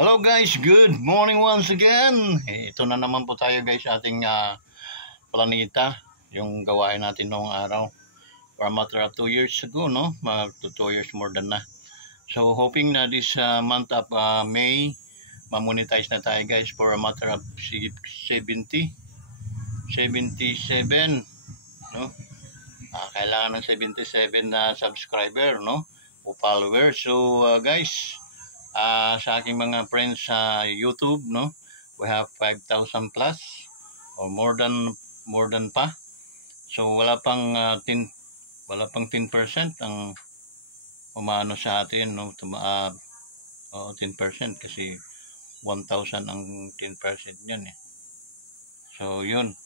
Hello guys, good morning once again. Ito na naman po tayo guys sa ating planeta, yung gawain natin noong araw. For a matter of 2 years ago, no? 2 years more than na. So hoping na this month of May, ma-monetize na tayo guys for a matter of 77, no? Kailangan ng 77 na subscriber, no? O followers. So guys, sa aking mga friends sa YouTube, no, we have 5,000 plus or more than pa. So wala pang 10% ang umano sa atin, no, 10% kasi 1,000 ang 10% niyan eh. So yun,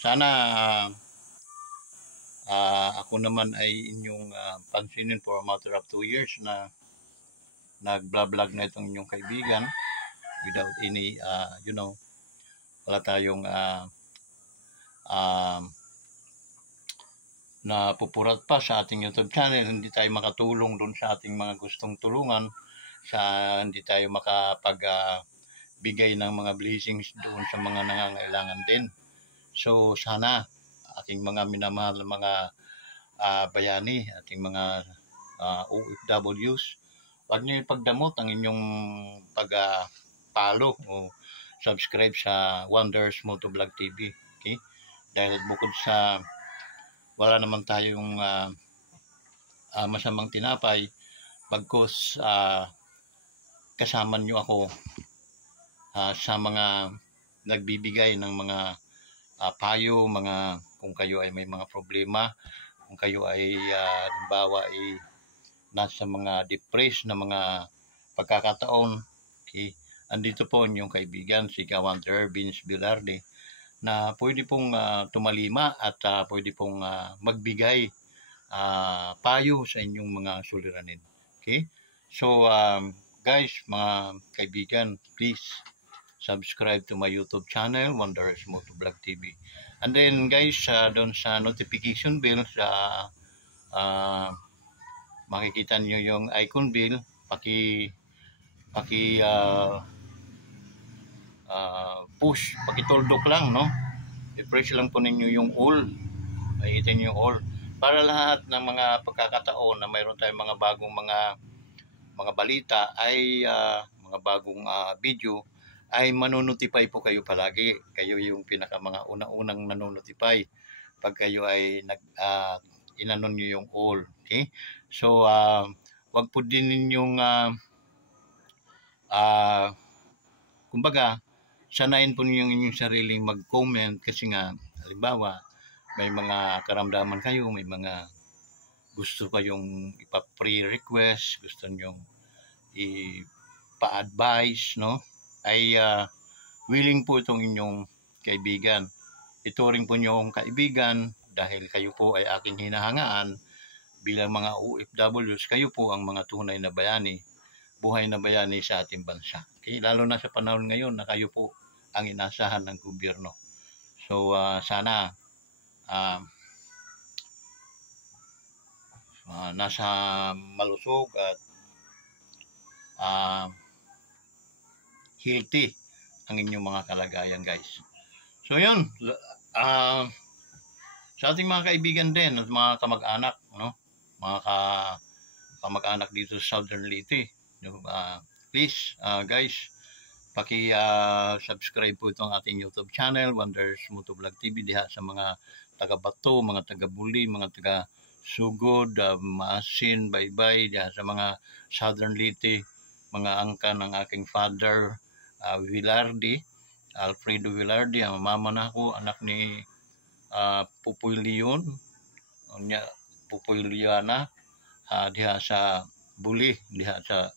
sana ako naman ay inyong pansinin for a matter of 2 years na nag-vlog na itong inyong kaibigan without any wala tayong napupurat pa sa ating YouTube channel. Hindi tayo makatulong doon sa ating mga gustong tulungan, hindi tayo makapagbigay ng mga blessings doon sa mga nangangailangan din. So sana ating mga minamahal na mga bayani, ating mga OFWs, huwag niyo ipagdamot ang inyong pag-follow o subscribe sa Wonders Motovlog TV. Okay? Dahil bukod sa wala naman tayong masamang tinapay, bagkus kasama niyo ako sa mga nagbibigay ng mga payo, kung kayo ay may mga problema, kung kayo ay halimbawa ay nasa mga depressed na mga pagkakataon, okay, andito po yung kaibigan si Kawander Vince Velarde na pwede pong tumalima at pwede pong magbigay payo sa inyong mga suliranin. Okay? So guys, mga kaibigan, please subscribe to my YouTube channel, Wonders Motovlog TV. And then guys, doon sa notification bell sa makikita niyo yung icon bell, push, pakituldok lang, no? I-press lang po ninyo yung all, makikita niyo yung all, para lahat ng mga pagkakataon na mayroon tayong mga bagong mga balita ay mga bagong video ay manonotify po kayo palagi. Kayo yung pinaka mga una-unang nanonotify pag kayo ay inanon nyo yung all. Okay? So, wag po din ninyong kumbaga, sanayin po ninyong inyong sariling mag-comment kasi nga, halimbawa, may mga karamdaman kayo, may mga gusto kayong ipa-pre-request, gusto nyong ipa-advise, no? Ay willing po itong inyong kaibigan. Ituring po nyo akong kaibigan dahil kayo po ay aking hinahangaan bilang mga OFWs. Kayo po ang mga tunay na bayani, buhay na bayani sa ating bansa. Okay? Lalo na sa panahon ngayon na kayo po ang inasahan ng gobyerno. So sana nasa malusog at healthy ang inyong mga kalagayan guys. So yun, sa ating mga kaibigan din at mga kamag-anak, no? Mga kamag-anak dito sa Southern Leyte, please guys, subscribe po itong ating YouTube channel, Wonders Motovlog TV, diha sa mga taga-Bato, mga taga-Buli, mga taga-Sugod, Maasin, Baybay, diha sa mga Southern Leyte, mga angkan ng aking father, Velarde, Alfredo Velarde, ang mama na ako, anak ni Pupoy Leon, Pupoy Liana, diha sa Buli, diha sa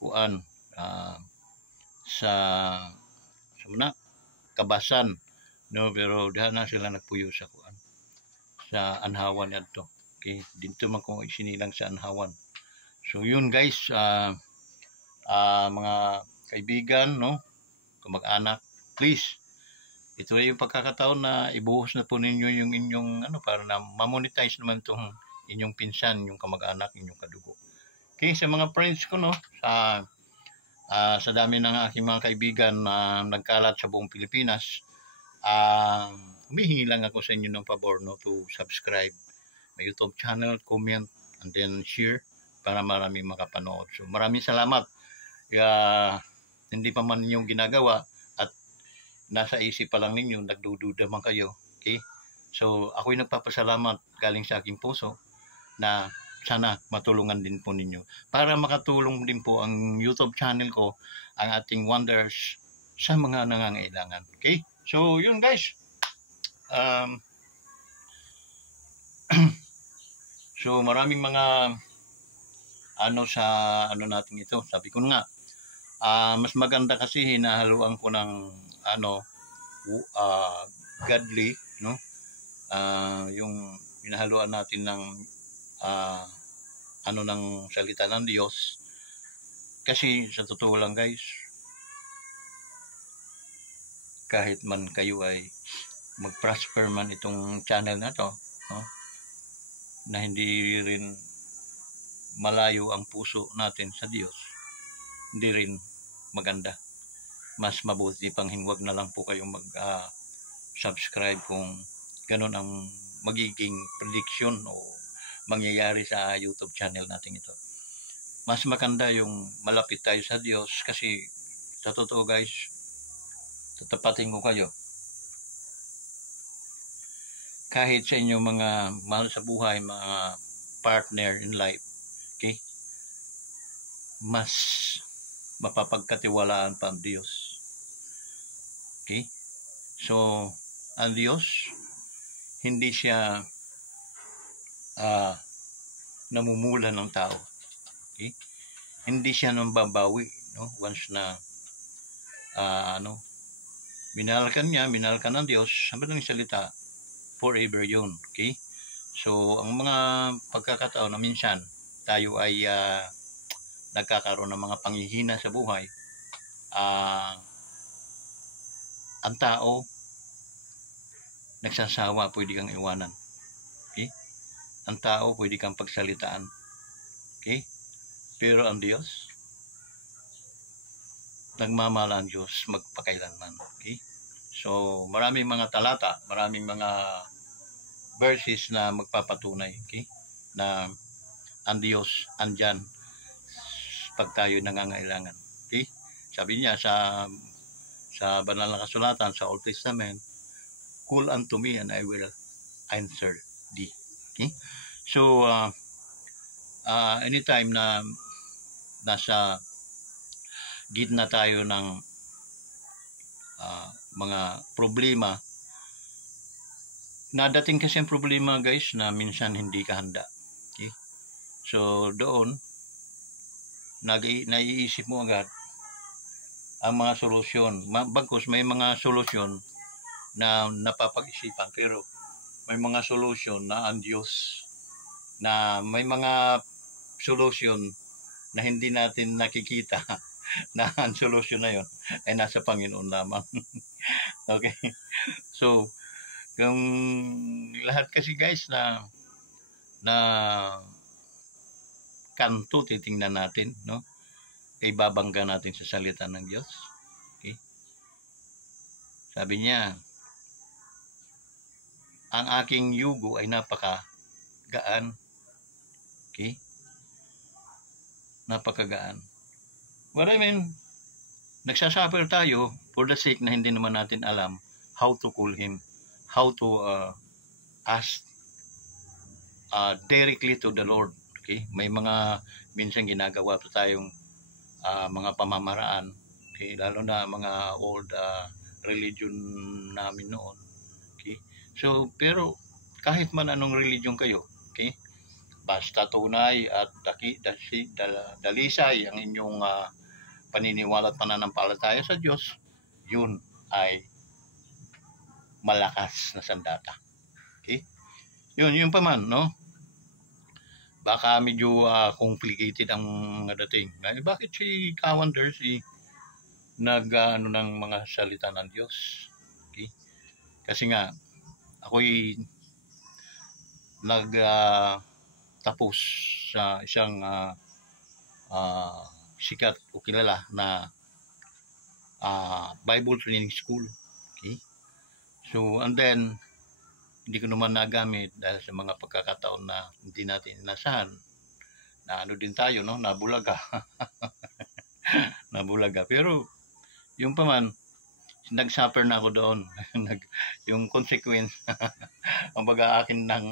Kuan, sa Kabasan, no, pero diha na sila nagpuyo sa Kuan, sa Anhawan adto. Okay, dito man ko isinilang sa Anhawan. So yun guys, mga kaibigan, no, kamag-anak, please, ito ay yung pagkakataon na ibuhos na po ninyo yung inyong para na ma-monetize naman itong inyong pinsan, yung kamag-anak, inyong kadugo. Okay, sa mga friends ko, no, sa Sa dami ng aking mga kaibigan na nagkalat sa buong Pilipinas, humihingi lang ako sa inyo ng pabor, no, to subscribe my YouTube channel, comment, and then share para marami makapanood. So maraming salamat. Hindi pa man ninyong ginagawa at nasa isip pa lang ninyo, nagdududa man kayo. Okay? So ako'y nagpapasalamat galing sa aking puso na sana matulungan din po ninyo para makatulong din po ang YouTube channel ko, ang ating wonders sa mga nangangailangan. Okay? So yun guys. So maraming mga sa natin ito. Sabi ko nga, mas maganda kasi hinahaluan ko ng godly, no? Yung hinahaluan natin ng ng salita ng Diyos. Kasi sa totoo lang guys, kahit man kayo ay mag-prosper man itong channel na to, no? Na hindi rin malayo ang puso natin sa Diyos, hindi rin maganda. Mas mabuti pang hinwag na lang po kayong mag-subscribe kung ganun ang magiging prediction o mangyayari sa YouTube channel natin ito. Mas maganda yung malapit tayo sa Diyos kasi sa totoo guys, tatapatin ko kayo. Kahit sa inyong mga mahal sa buhay, mga partner in life, okay, mas mapapagkatiwalaan pa ang Diyos. Okay? So, ang Diyos, hindi siya namumula ng tao. Okay? Hindi siya nambabawi, no? Once na minahal ka ng Diyos, sabi ng salita, forever yun. Okay? So, ang mga pagkakataon na minsan tayo ay nagkakaroon ng mga panghihina sa buhay, ang tao nagsasawa, pwede kang iwanan. Okay? Ang tao pwede kang pagsalitaan. Okay? Pero ang Diyos, nagmamahal ang Diyos magpakailanman. Okay? So, maraming mga talata, maraming mga verses na magpapatunay, okay, na ang Diyos andyan pag tayo nangangailangan. Okay? Sabi niya sa banal na kasulatan sa Old Testament, call unto me and I will answer thee. Okay? So anytime na nasa gitna tayo ng mga problema, nadating kasi ang problema guys na minsan hindi ka handa. Okay? So doon naiisip mo agad ang mga solusyon. Bagkus may mga solusyon na napapag-isipan, pero may mga solusyon na ang Diyos, na may mga solusyon na hindi natin nakikita na ang solusyon na yun ay nasa Panginoon lamang. Okay? So kung lahat kasi guys na kanto titingnan natin, no, ay babangga natin sa salita ng Diyos. Okay? Sabi niya, ang aking yugo ay napakagaan. Okay? Napakagaan. What I mean, nagsasuffer tayo for the sake na hindi naman natin alam how to call Him, how to ask directly to the Lord. Okay? May mga minsan ginagawa pa tayong mga pamamaraan, okay? Lalo na mga old religion namin noon. Okay? So, pero kahit man anong religion kayo, okay? Basta tunay at dalisay ang inyong paniniwala at pananampalataya sa Diyos, yun ay malakas na sandata. Okay? Yun pa man, no? Baka medyo complicated ang dating. Bakit si Kawander ng mga salita ng Diyos? Okay? Kasi nga, ako'y tapos sa isang sikat o kilala na Bible Training School. Okay? So, and then, hindi ko naman nagamit dahil sa mga pagkakataon na hindi natin inasahan na ano din tayo, no? Nabulaga. Nabulaga. Pero, yung pa man, nag-suffer na ako doon. Yung consequence, ang baga akin ng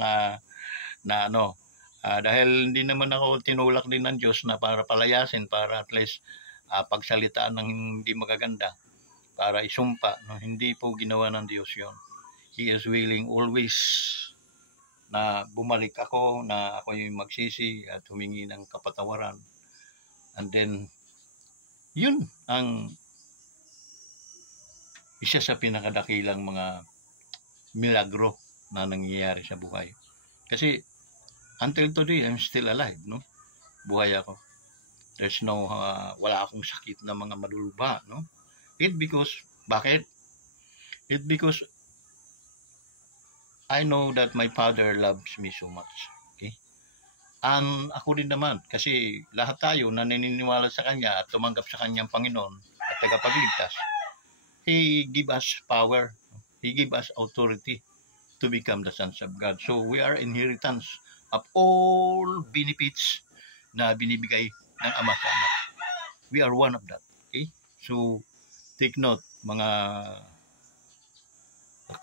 dahil hindi naman ako tinulak din ng Diyos na para palayasin, para at least pagsalitaan ng hindi magaganda, para isumpa. No? Hindi po ginawa ng Diyos yon. He is willing always na bumalik ako, na ako yung magsisi at humingi ng kapatawaran. And then, yun ang isa sa pinakadakilang mga milagro na nangyayari sa buhay. Kasi until today, I'm still alive, no? Buhay ako. There's no, wala akong sakit na mga maluluba, no? Bakit? It because I know that my Father loves me so much. Okay? Ako din naman, kasi lahat tayo na naniniwala sa Kanya at tumanggap sa Kanyang Panginoon at tagapagligtas, He give us power. He give us authority to become the sons of God. So we are inheritance of all benefits na binibigay ng Ama sa Anak. We are one of that. Okay? So take note, mga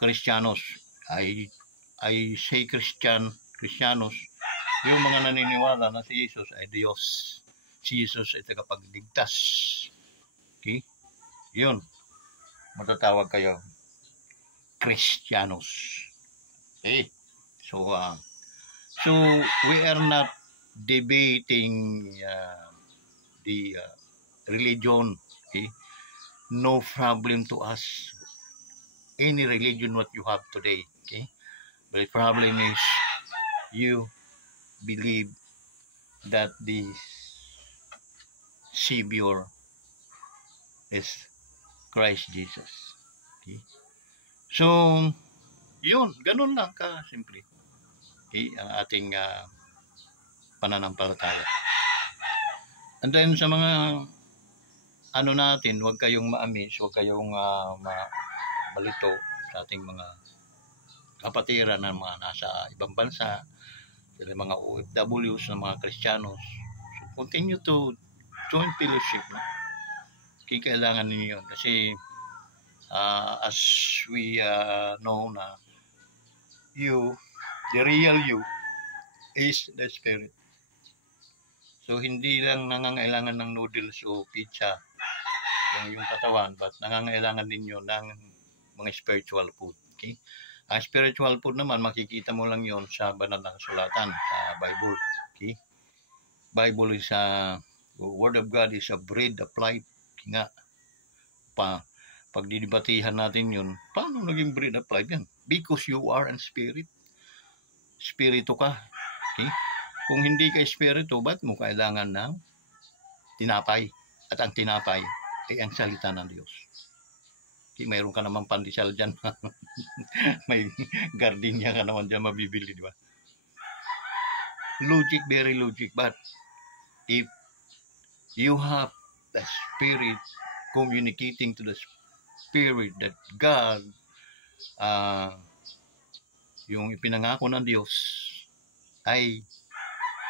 Kristiyanos, I say Kristiyanos, yung mga naniniwala na si Jesus ay Diyos. Si Jesus ay tagapagligtas. Okay? Yun. Matatawag kayo Kristiyanos. Okay? So we are not debating the religion. Okay? No problem to us. Any religion what you have today. Okay? But the problem is you believe that the Savior is Christ Jesus. Okay? So, yun, ganun lang ka-simple. Okay? Ang ating pananampalataya. And then sa mga natin, huwag kayong ma-amaze, huwag kayong malito sa ating mga kapatiran na mga nasa ibang bansa, sila mga OFWs na mga Kristiyanos. So, continue to join fellowship. No? Kailangan ninyo yun. Kasi as we know na the real you is the Spirit. So hindi lang nangangailangan ng noodles o pizza yung katawan, but nangangailangan ninyo ng mga spiritual food. Okay? Ang spiritual food naman, makikita mo lang yon sa banal na kasulatan, sa Bible. Okay? Bible is Word of God is a bread of life. Nga, pagdidibatihan natin yun, paano naging bread of life yan? Because you are in spirit. Spirito ka. Okay? Kung hindi ka espiritu, ba't mo kailangan ng tinapay? At ang tinapay ay ang salita ng Diyos. Okay, mayroon ka naman pandesal dyan. May gardenia ka naman dyan mabibili, di ba? Logic, very logic. But if you have the Spirit communicating to the Spirit that God, yung ipinangako ng Diyos ay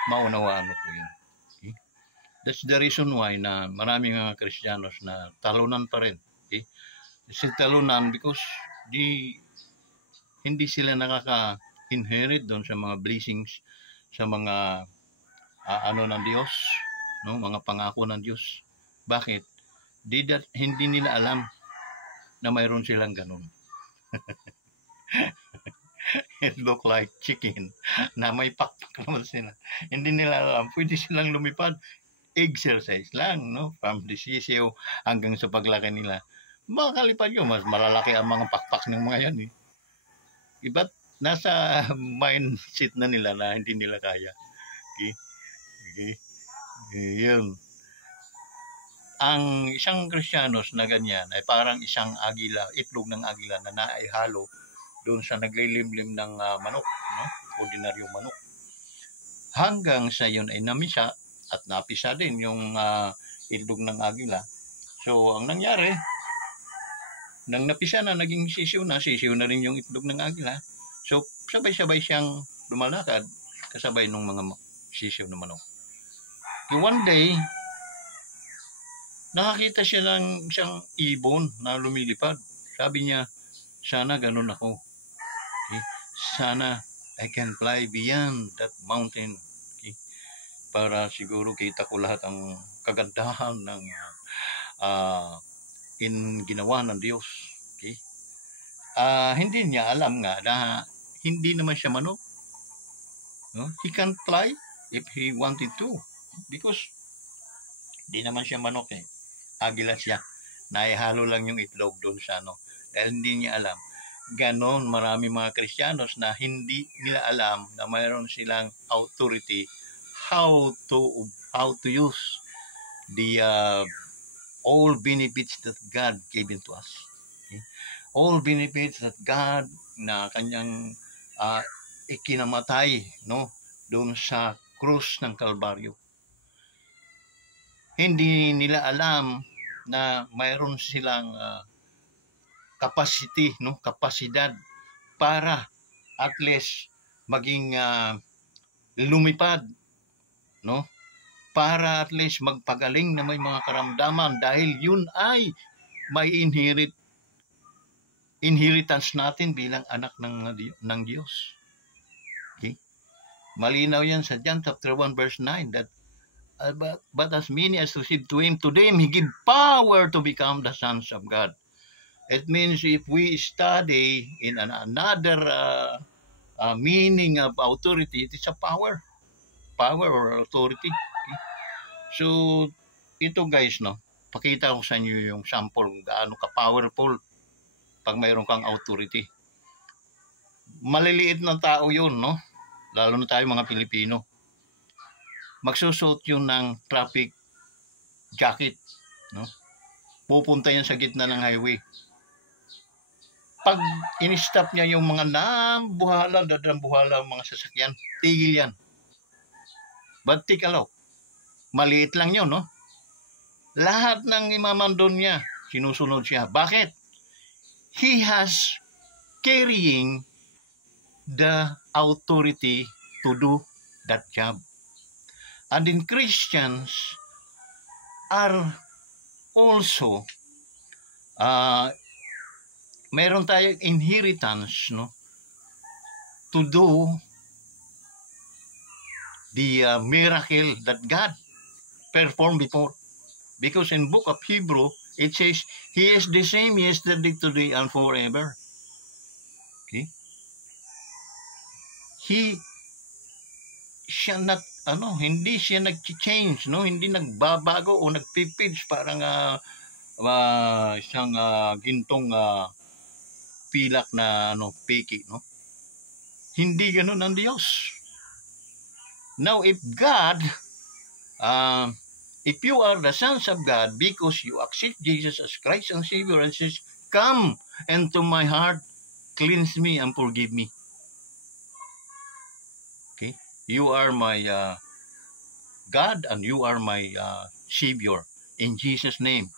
maunawaan mo po yun. Okay? That's the reason why na maraming mga Kristiyanos na talunan pa rin. Okay? Kasi talunan because hindi sila nakaka-inherit doon sa mga blessings, sa mga ng Diyos, no? Mga pangako ng Diyos. Bakit? Hindi nila alam na mayroon silang ganun. It look like chicken na may pakpak naman sila. Hindi nila alam, pwede silang lumipad. Exercise lang, no? From the sisiyo hanggang sa paglaki nila. Makalipad yun, mas malalaki ang mga pakpak ng mga yan. Iba't nasa mindset na nila na hindi nila kaya. Okay? Okay? Yun. Ang isang Kristiyanos na ganyan ay parang isang agila, itlog ng agila na naihalo doon sa naglilimlim ng manok, no? Ordinaryong manok. Hanggang sa yun ay namisa at napisa din yung itlog ng agila. So, ang nangyari, nang napisa na, naging sisiw na rin yung itlog ng agila. So, sabay-sabay siyang lumalakad, kasabay ng mga sisiw na manok. One day, nakakita siya ng isang ibon na lumilipad. Sabi niya, sana ganun ako. Okay? Sana I can fly beyond that mountain. Okay? Para siguro kita ko lahat ang kagandahan ng ginawa ng Diyos. Okay? Hindi niya alam nga na hindi naman siya manok. No? He can fly if he wanted to. Because hindi naman siya manok eh. Agila siya. Naihalo lang yung itlog doon sa ano. Dahil hindi niya alam. Ganon marami mga Kristiyanos na hindi nila alam na mayroon silang authority how to use the all benefits that God given to us. Okay? All benefits that God na kanyang ikinamatay, no, doon sa krus ng Kalbaryo. Hindi nila alam na mayroon silang capacity, no, kapasidad para at least maging lumipad, no, para at least magpagaling na may mga karamdaman dahil yun ay may inheritance natin bilang anak ng Diyos. Okay? Malinaw yan sa John chapter 1 verse 9 that but as many as received to him, to them he give power to become the sons of God. It means if we study in another meaning of authority, it is a power or authority. Okay? So, ito guys, no, pakita ko sa inyo yung sample kung gaano ka-powerful pag mayroon kang authority. Maliliit na tao yun, no? Lalo na tayo mga Pilipino. Magsusuot yun ng traffic jacket, no? Pupunta yan sa gitna ng highway. Pag in-stop niya yung mga dadambuhala mga sasakyan, tigil yan. But take a look. Maliit lang yun, no? Lahat ng imamandon niya, sinusunod siya. Bakit? He has carrying the authority to do that job. And then Christians are also meron tayong inheritance, no, to do the miracle that God performed before. Because in book of Hebrew, it says, He is the same yesterday, today, and forever. Okay? Hindi siya nag-change, no? Hindi nagbabago o nagpipage parang isang gintong pilak na piki, no? Hindi ganoon ang Diyos. Now, if you are the sons of God because you accept Jesus as Christ and Savior and says, come into my heart, cleanse me and forgive me. Okay? You are my God and you are my Savior. In Jesus' name.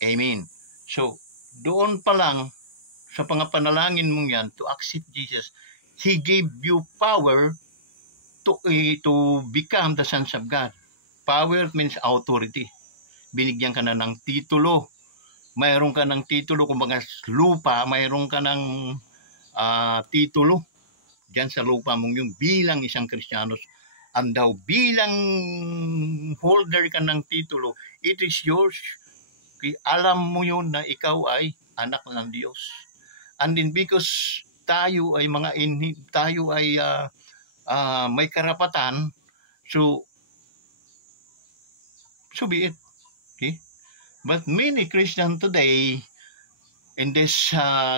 Amen. So, doon pa lang sa pangapanalangin mong yan to accept Jesus, He gave you power to become the sons of God. Power means authority. Binigyan ka na ng titulo. Mayroon ka ng titulo, kumbaga lupa, mayroon ka ng titulo diyan sa lupa mong yung bilang isang Kristiyanos. And daw bilang holder ka ng titulo, it is yours. Alam mo yun na ikaw ay anak ng Diyos. And then because tayo ay may karapatan, so be it. Okay? But many Christians today in this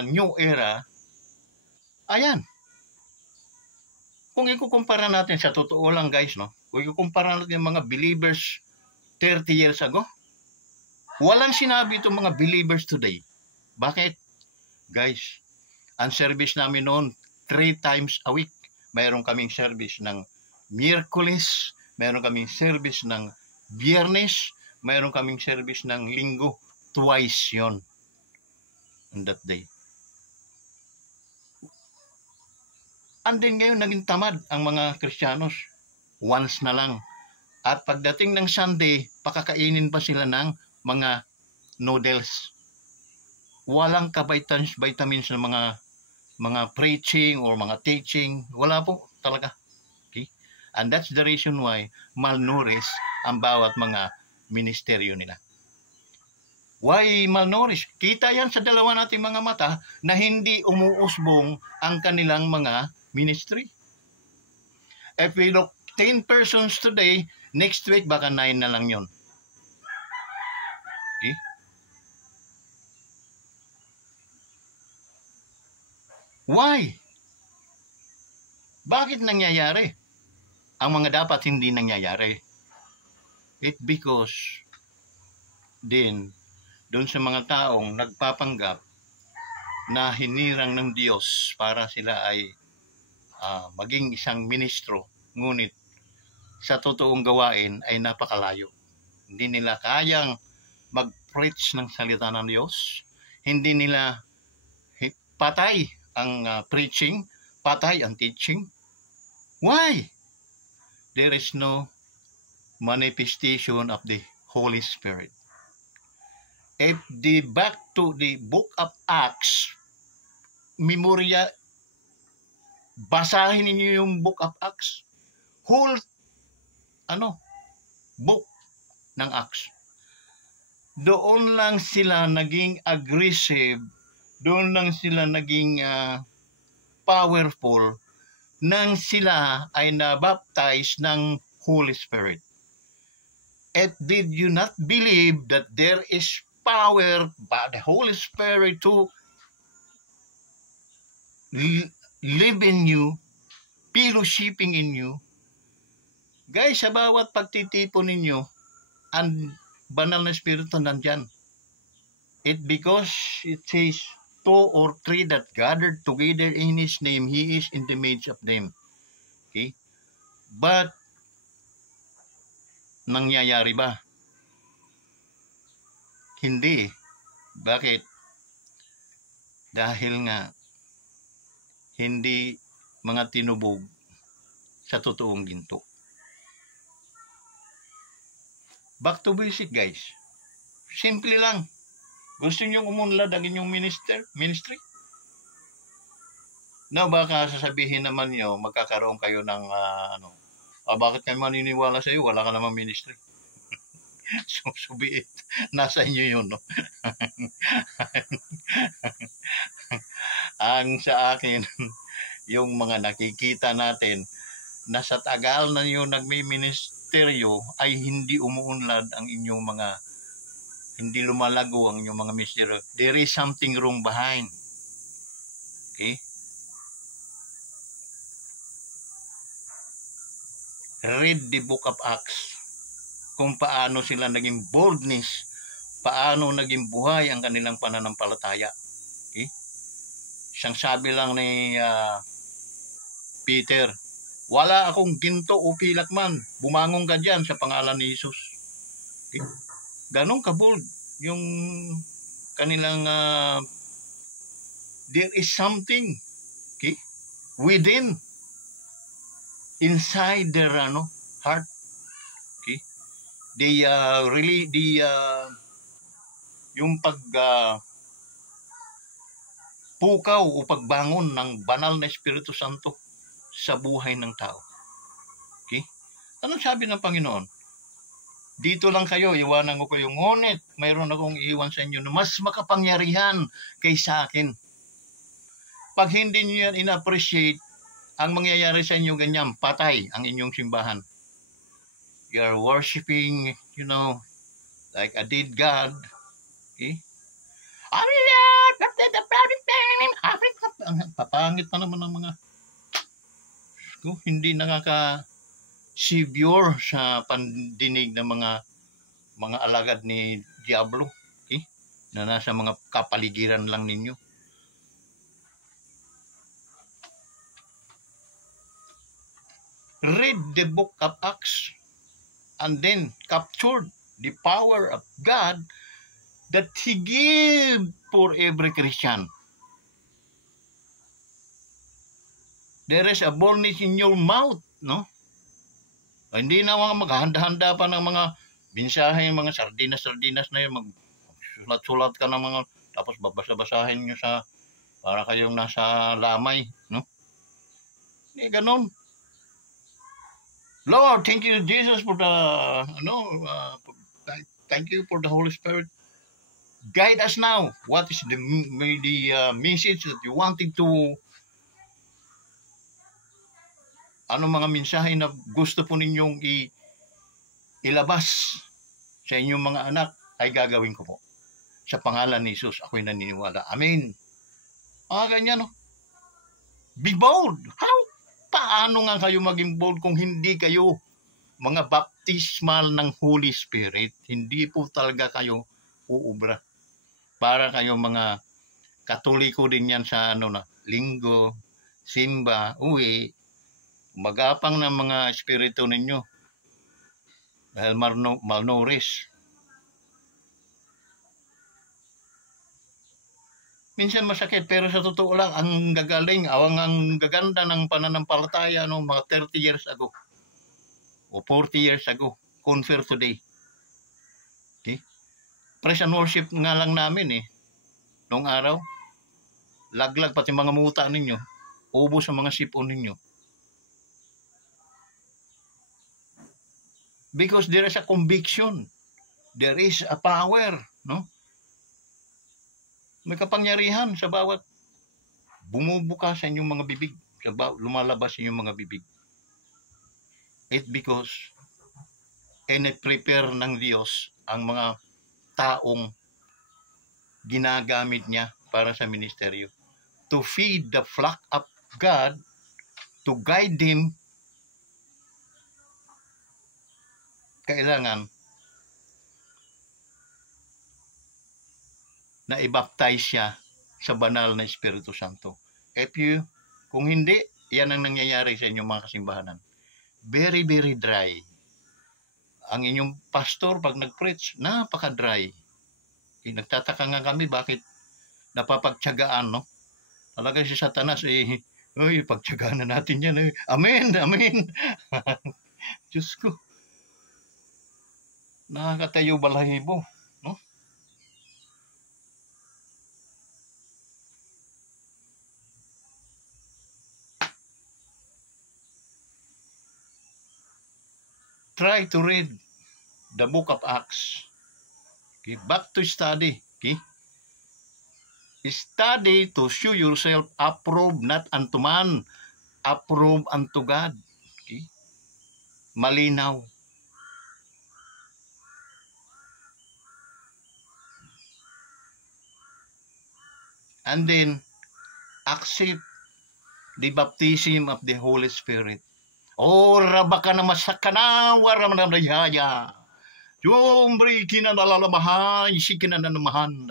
new era, ayan. Kung ikukumpara natin sa totoo lang guys, no? Kung ikukumpara natin yung mga believers 30 years ago, walang sinabi itong mga believers today. Bakit? Guys, ang service namin noon 3 times a week. Mayroon kaming service ng Miyerkules, mayroon kaming service ng Biyernes, mayroon kaming service ng linggo. Twice yon on that day. And then ngayon, naging tamad ang mga Kristiyanos. Once na lang. At pagdating ng Sunday, pakakainin pa sila ng mga noodles. Walang ka-vitamins ng mga preaching or mga teaching. Wala po talaga. Okay? And that's the reason why malnourished ang bawat mga ministeryo nila. Why malnourished? Kita yan sa dalawa nating mga mata na hindi umuusbong ang kanilang mga ministry. If we look 10 persons today, next week baka 9 na lang yun. Okay? Why? Bakit nangyayari? Ang mga dapat hindi nangyayari. It because din doon sa mga taong nagpapanggap na hinirang ng Diyos para sila ay maging isang ministro, ngunit sa totoong gawain ay napakalayo. Hindi nila kayang mag-preach ng salita ng Diyos. Hindi nila patay ang preaching, patay ang teaching. Why? There is no manifestation of the Holy Spirit. If back to the book of Acts, memorya, basahin niyo yung book of Acts. Whole book ng Acts. Doon lang sila naging aggressive, doon lang sila naging powerful nang sila ay nabaptize ng Holy Spirit. And did you not believe that there is power by the Holy Spirit to live in you, fellowshipping in you? Guys, sa bawat pagtitipon ninyo, ang banal na Espiritu nandyan. It because it says 2 or 3 that gathered together in His name, He is in the midst of them. Okay? But, nangyayari ba? Hindi. Bakit? Dahil nga, hindi mga tinubog sa totoong ginto. Back to basic, guys. Simple lang. Gusto nyo umunlad ang inyong ministry? Now, baka sasabihin naman nyo, magkakaroon kayo ng bakit kayo maniniwala sa iyo? Wala ka namang ministry. So be it. Nasa inyo yun, no? Ang sa akin, yung mga nakikita natin, na sa tagal na nyo nagmi-ministeryo, ay hindi umuunlad ang inyong mga, hindi lumalago ang inyong mga ministeryo. There is something wrong behind. Okay? Read the book of Acts. Kung paano sila naging boldness, paano naging buhay ang kanilang pananampalataya. Okay? Siyang sabi lang ni Peter, wala akong ginto o pilak man, bumangon ka dyan sa pangalan ni Jesus. Okay? Ganong ka-bold yung kanilang there is something, okay, within, inside their heart. They really yung pukaw o pagbangon ng banal na Espiritu Santo sa buhay ng tao. Okay? Anong sabi ng Panginoon? Dito lang kayo, iwanan ko kayo. Ngunit mayroon akong iiwan sa inyo na mas makapangyarihan kaysa akin. Pag hindi niyo yan in-appreciate, ang mangyayari sa inyo ganyan, patay ang inyong simbahan. You are worshiping, like a dead God. Okay? Papangit pa naman ng mga hindi nakaka-savior sa pandinig ng mga alagad ni Diablo. Okay? Na nasa mga kapaligiran lang ninyo. Read the book of Acts. And then captured the power of God that He give for every Christian. There is a boldness in your mouth, no? Hindi na mga maghahanda-handa pa ng mga mensahe, mga sardinas-sardinas na yun, sulat-sulat ka ng mga, tapos babasa-basahin nyo sa, para kayong nasa lamay, no? Hindi ganun. Lord, thank you, Jesus, for the, thank you for the Holy Spirit. Guide us now. What is the message that you wanted to, mga mensahe na gusto po ninyong ilabas sa inyong mga anak, ay gagawin ko po. Sa pangalan ni Jesus, ako'y naniniwala. Amen. Ganyan, no? Be bold. How? Paano nga kayo maging bold kung hindi kayo mga baptismal ng Holy Spirit? Hindi po talaga kayo uubra. Para kayo mga Katoliko din yan sa linggo, simba, uwi, magapang ng mga espiritu ninyo dahil malnourished. Minsan masakit, pero sa totoo lang, ang gagaling, ang gaganda ng pananampalataya mga 30 years ago o 40 years ago, convert today. Okay? Praise and worship nga lang namin noong araw. Laglag pati mga muta ninyo, ubos sa mga sipon ninyo. Because there is a conviction. There is a power, no? May kapangyarihan sa bawat bumubuka sa inyong mga bibig, lumalabas sa inyong mga bibig. It's because prepare ng Diyos ang mga taong ginagamit niya para sa ministeryo. To feed the flock of God, to guide them, kailangan na i-baptize siya sa banal na Espiritu Santo. Kung hindi, yan ang nangyayari sa inyong mga kasimbahanan. Very, very dry. Ang inyong pastor, pag nag-preach, napaka-dry. Nagtataka nga kami bakit napapagtyagaan, no? Talaga si Satanas, pagtyagaan na natin yan. Amen, amen. Diyos ko. Nakakatayo balahibo, no? Try to read the book of Acts. Okay? Back to study. Okay? Study to show yourself approved, not unto man, approved unto God. Okay? Malinaw. And then, accept the baptism of the Holy Spirit. Rabaka na masakana, waram na dayaya. Yombre kinanalalamahan, sikinanamahan.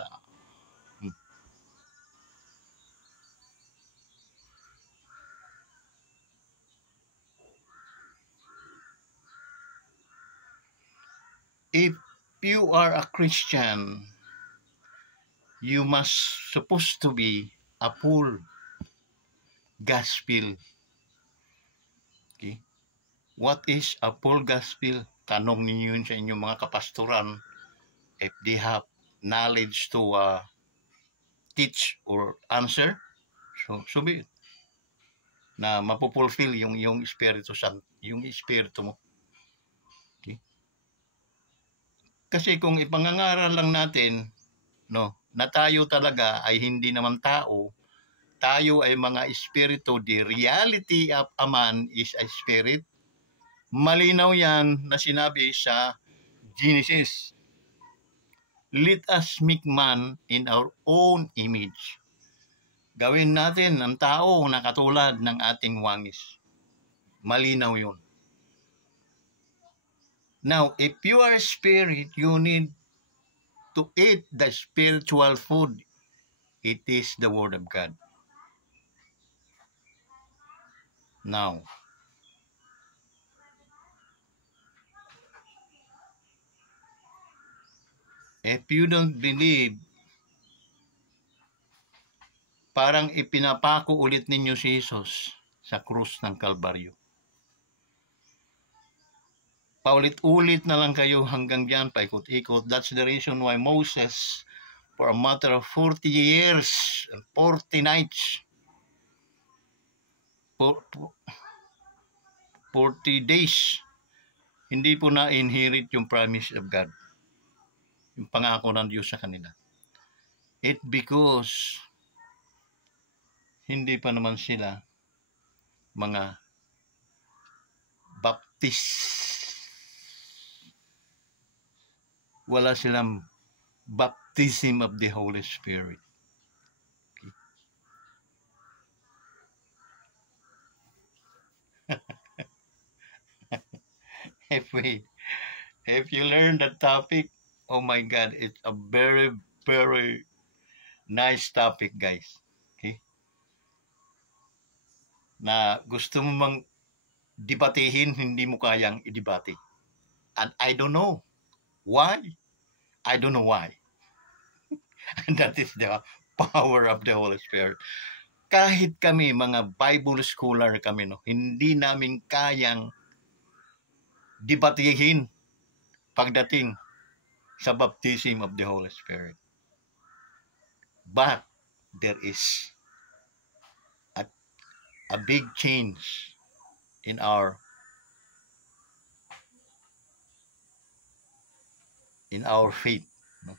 If you are a Christian, you must supposed to be a full gospel. Okay? What is a full gospel? Tanong ninyo yun sa inyong mga kapastoran if they have knowledge to teach or answer. So be it. Na mapupulfill yung Espiritu Santo, yung Espiritu mo. Okay? Kasi kung ipangangaral lang natin, na tayo talaga ay hindi naman tao, tayo ay mga espiritu, the reality of a man is a spirit. Malinaw yan na sinabi sa Genesis. Let us make man in our own image. Gawin natin ang tao na katulad ng ating wangis. Malinaw yun. Now, if you are a spirit, you need to eat the spiritual food. It is the Word of God. Now, If you don't believe, parang ipinapako ulit ninyo si Jesus sa krus ng Kalbaryo. Paulit-ulit na lang kayo hanggang diyan, paikot-ikot. That's the reason why Moses, for a matter of 40 years and 40 nights, 40 days, hindi po na-inherit yung promise of God, yung pangako ng Diyos sa kanila. It because hindi pa naman sila mga Baptist. Wala silang baptism of the Holy Spirit. Okay. If you learn the topic, oh my God, it's a very, very nice topic, guys. Okay? Na gusto mo mang debatihin, hindi mo kayang idebate. And I don't know why. I don't know why. And that is the power of the Holy Spirit. Kahit kami, mga Bible scholar kami, no, hindi namin kayang debatihin pagdating sa baptism of the Holy Spirit. But there is a big change in our faith. No?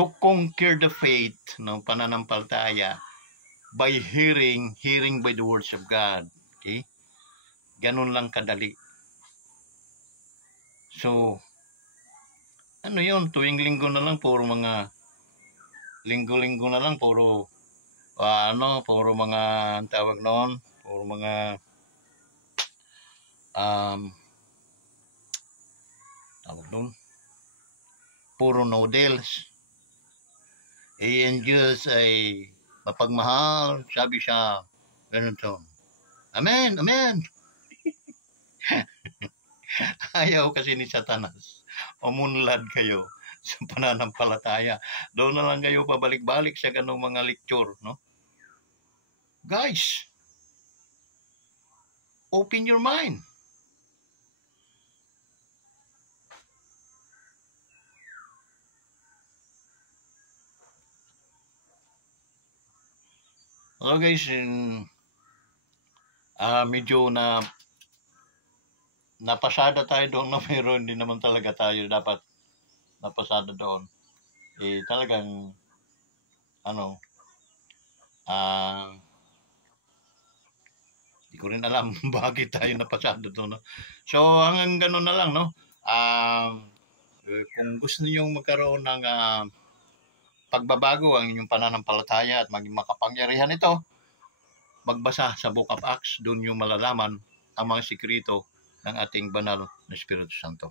To conquer the faith ng pananampalataya by hearing by the words of God. Okay? Ganun lang kadali. So, ano yun? Tuwing linggo na lang, puro mga linggo-linggo na lang, puro puro mga tawag noon, puro mga tawag noon, puro noodles. Ang Diyos ay mapagmahal, sabi siya, ganito. Amen, amen. Ayaw kasi ni Satanas, umunlad kayo sa pananampalataya. Doon na lang kayo pabalik-balik sa ganung mga lecture, no? Guys, open your mind. Hello guys, medyo napasada tayo doon na pero hindi naman talaga tayo dapat napasada doon. Talagang hindi ko rin alam bakit tayo napasada doon. No? So hanggang ganun na lang, no? Kung gusto niyo magkaroon ng pagbabago ang inyong pananampalataya at maging makapangyarihan ito, magbasa sa Book of Acts, doon yung malalaman ang mga sikreto ng ating banal na Espiritu Santo.